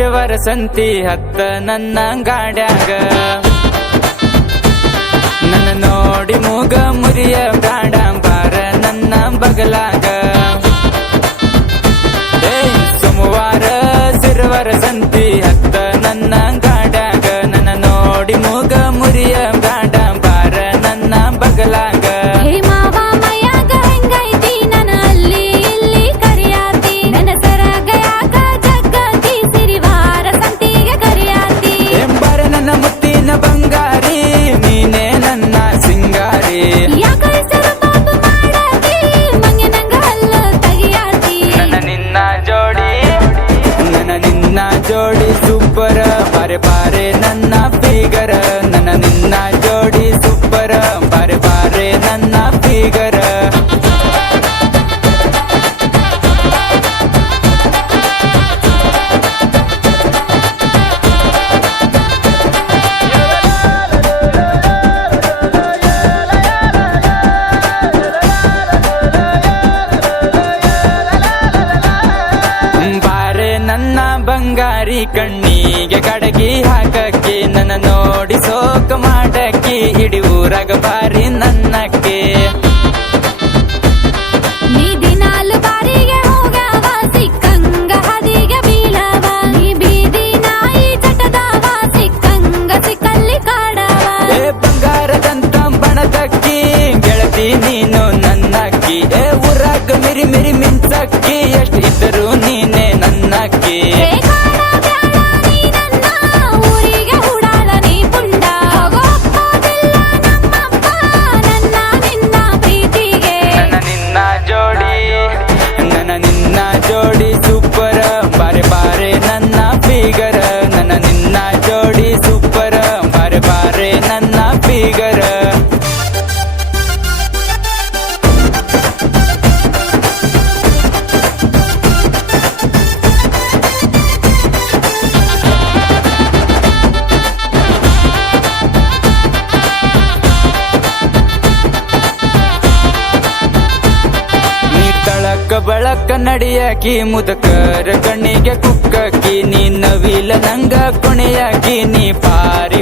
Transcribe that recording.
ಸಿರುವರ ಸಂತಿ ಹತ್ತ ನನ್ನ ಗಾಡ್ಯಾಗ ನನ್ನ ನೋಡಿ ಮೂಗ ಮುರಿಯ ಬ್ರಾಡ ಬಾರ ನನ್ನ ಬಗಲಾಗ ಸೋಮವಾರ ಸಿರುವರ ಸಂತಿ ಹತ್ತ ನನ್ನ ಗಾಡ್ಯಾಗ ನನ್ನ ನೋಡಿ ಮೂಗ ಮುರಿಯ ಬ್ರಾಡ ಬಾರ ನನ್ನ ಬಗಲಾಗ ಬಂಗಾರಿ ನೀನೇ ನನ್ನ ಸಿಂಗಾರಿ ನನ್ನ ನಿನ್ನ ಜೋಡಿ ಸೂಪರ್ ಬಾರೆ ಬಾರೆ ನನ್ನ ಫಿಗರ್ ನನ್ನ ನಿನ್ನ ಜೋಡಿ ಸೂಪರ್ ಬಾರೆ ಬಾರೆ ನನ್ನ ಫಿಗರ್ ನನ್ನ ಬಂಗಾರಿ ಕಣ್ಣಿಗೆ ಕಡಗಿ ಹಾಕಕ್ಕೆ ನನ್ನ ನೋಡಿ ಸೋಕ ಮಾಡಕ್ಕೆ ಇಡೀ ಊರಾಗ ಬಾರಿ ನನ್ನಕ್ಕೆ ನೀ ದಿನಾಲು ಬಾರಿಗೆ ಹೋಗವ ಸಿಕ್ಕಂಗ ಹದಿಗೆ ಬೀಳವ ನೀ ಬೀದಿ ನಾಯಿ ಚಟದವ ಸಿಕ್ಕಂಗ ಸಿಕ್ಕಲ್ಲಿ ಕಾಡವ ಬಂಗಾರದಂತ ಬಣದಕ್ಕಿ ಗೆಳತಿ ನೀನು ನನ್ನಕ್ಕಿ ಊರಾಗ ಮಿರಿ ಮಿರಿ ಮಿಂಚಕ್ಕಿ ಎಷ್ಟು ಇದ್ದರು ನೀನೆ ನನ್ನಕ್ಕಿ ಊರಿಗೆ ಹುಡಾಲ ನೀ ಪುಂಡ ಹೋಗೋದಿಲ್ಲ ನಮ್ಮಪ್ಪ ನನ್ನ ನಿನ್ನ ಪ್ರೀತಿಗೆ ನನ್ನ ನಿನ್ನ ಜೋಡಿ ಸೂಪರ್ ಬಾರೆ ಬಾರೆ ನನ್ನ ಫಿಗರ್ ನನ್ನ ನಿನ್ನ ಜೋಡಿ ಸೂಪರ್ ಬಾರೆ ಬಾರೆ ನನ್ನ ಫಿಗರ್ ಬಳಕ ನಡಿಯಾಕಿ ಮುದಕರ ಕಣ್ಣಿಗೆ ಕುಕ್ಕಕ್ಕಿ ನೀ ನವಿಲ ನಂಗ ಕೊನೆಯಾಕಿ ನೀ ಪಾರಿ